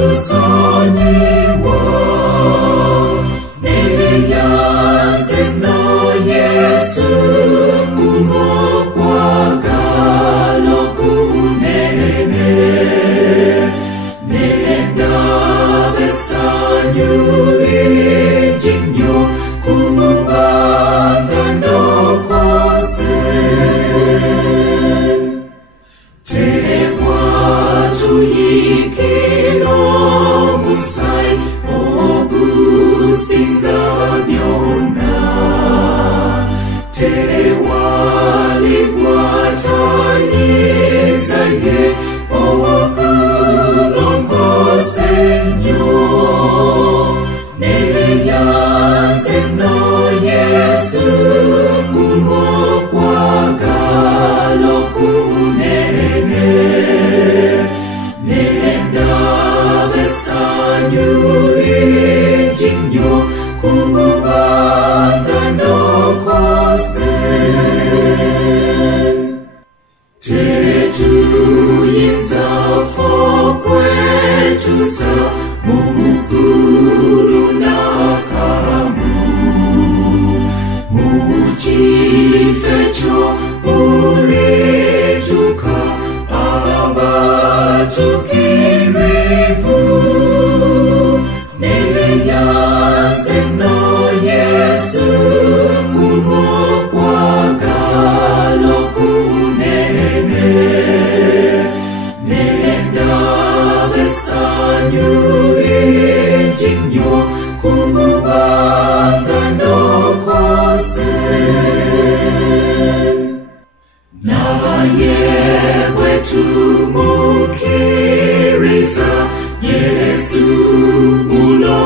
tusonyiwa neyanze no Yesu kumokwagalo kunene nenda besanyuli jinyo kubanga nokose tekwa tuyikilo musai ogusinga byonna tewalibwatanyiza ye okulongose nnyo neyanze no Yesu kumokwagalo kunene nenda besanyuli jinyo kubanga nokose tetuyinza fokwetusa mugulu nakamu mukifekyo mulituka abatukirivu neyanze no Yesu kumokwagalo kunene nenda besanyuli jinyo kubanga nokose naye bwetumukiriza Yesu mulo